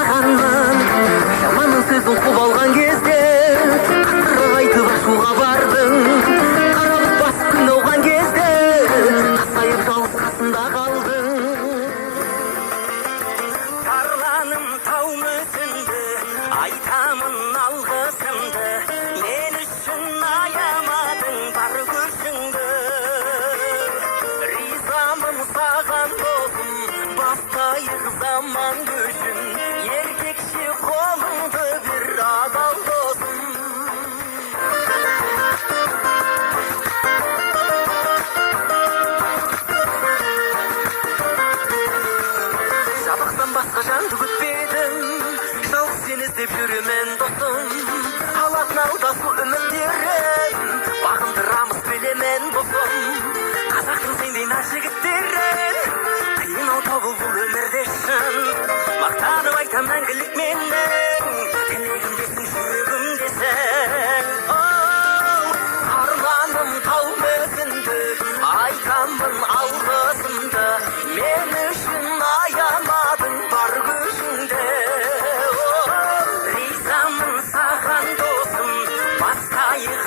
сағанмын. Жаманның сөзін құп алған кезде қырық айтып ашуға бардың. Қарабыз бас күн ауған кезде қасайып жалғыз қасында қалдың. Тарланым тау мүсінді, айтамын алғысымды, мен үшін аямадың бар күшіңді. Ризамын саған досым, бастайық заман көшін, еркекше қолыңды бір адал досым. Жабықсам басқа жанды күтпедім, жалғыз сені іздеп жүремін досым. Алатын алдасу үміттерім, бағындырамыз білемен досым. Қазақтың сендей нар жігіттерін, қиын тобыл бұл өмірде шын. Мақтанып айтам мәңгілік менің, тілегімдесің жүрегімдесің. Арланым тау мүсінді, айтамын алғысымды, мен үшін аямадың бар күшіңді. Ризамын саған досым, бастайық